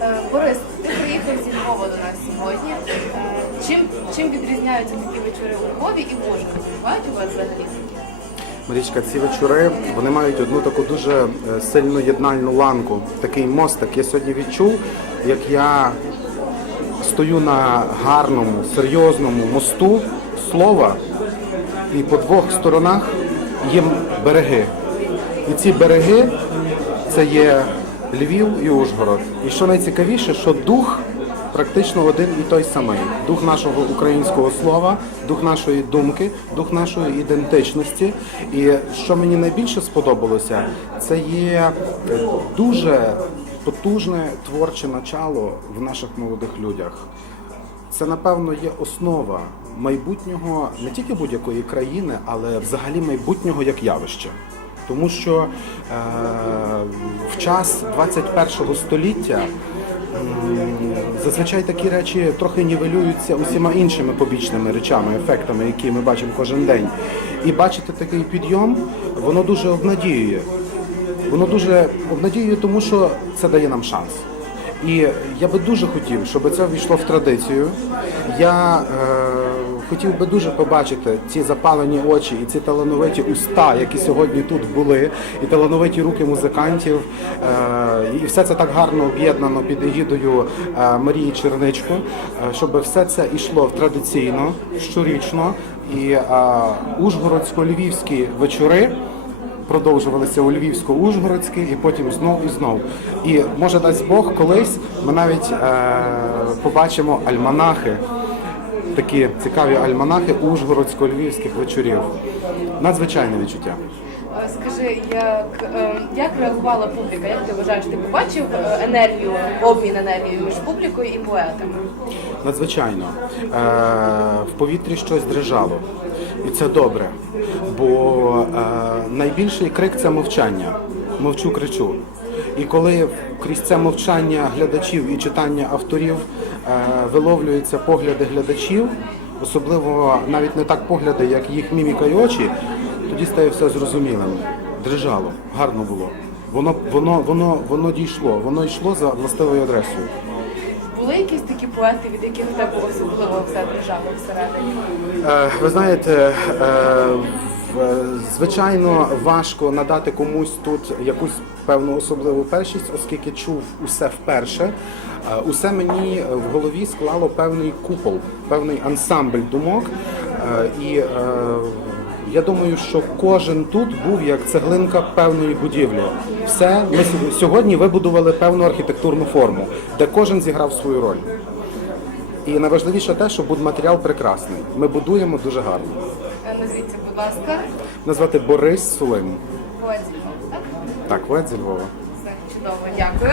Е, Борис, ти приїхав зі Львова до нас сьогодні. Е, Чим, чим відрізняються такі вечори у Львові і в? Бувають у вас взагалі? Марічка, ці вечори вони мають одну таку дуже е, сильну єднальну ланку. Такий мостик. Я сьогодні відчув, як я стою на гарному, серйозному мосту слова, і по двох сторонах є береги. І ці береги це є Львів і Ужгород. І що найцікавіше, що дух практично один і той самий. Дух нашого українського слова, дух нашої думки, дух нашої ідентичності. І що мені найбільше сподобалося, це є дуже потужне творче начало в наших молодих людях. Це напевно є основа майбутнього не тільки будь-якої країни, але взагалі майбутнього як явища. Тому що е, в час 21 століття зазвичай такі речі трохи нівелюються усіма іншими побічними речами, ефектами, які ми бачимо кожен день. І бачити такий підйом, воно дуже обнадіює. Воно дуже обнадіює, тому що це дає нам шанс. І я би дуже хотів, щоб це війшло в традицію. Я е, хотів би дуже побачити ці запалені очі і ці талановиті уста, які сьогодні тут були, і талановиті руки музикантів. Е, і все це так гарно об'єднано під егідою е, Марії Черничко, е, щоб все це йшло традиційно, щорічно. І Ужгородсько-львівські вечори продовжувалися у Львівсько-Ужгородській і потім знов і знов. І може дасть Бог колись ми навіть е, побачимо альманахи, такі цікаві альманахи Ужгородсько-львівських вечорів. Надзвичайне відчуття. Е, Скажи, як, е, як реагувала публіка? Як ти вважаєш? Ти побачив е, енергію, обмін енергією між публікою і поетами? Надзвичайно. Е, в повітрі щось дрижало. І це добре. Бо е, найбільший крик це мовчання. Мовчу, кричу. І коли крізь це мовчання глядачів і читання авторів виловлюються погляди глядачів, особливо навіть не так погляди, як їх міміка і очі, тоді стає все зрозумілим. Дрижало, гарно було. Воно, воно, воно, воно дійшло, воно йшло за властивою адресою. Були якісь такі поети, від яких в тебе особливо все дрижало всередині? Е, Ви знаєте, е, звичайно, важко надати комусь тут якусь певну особливу першість, оскільки чув усе вперше. Е, Усе мені в голові склало певний купол, певний ансамбль думок. Е, І е, я думаю, що кожен тут був як цеглинка певної будівлі. Все ми сьогодні вибудували певну архітектурну форму, де кожен зіграв свою роль. І найважливіше те, що будматеріал прекрасний. Ми будуємо дуже гарно. Е, Назвіться, будь ласка, Назвати Борис Сулим. Львова, так? Так, зі Львова. Все чудово, дякую.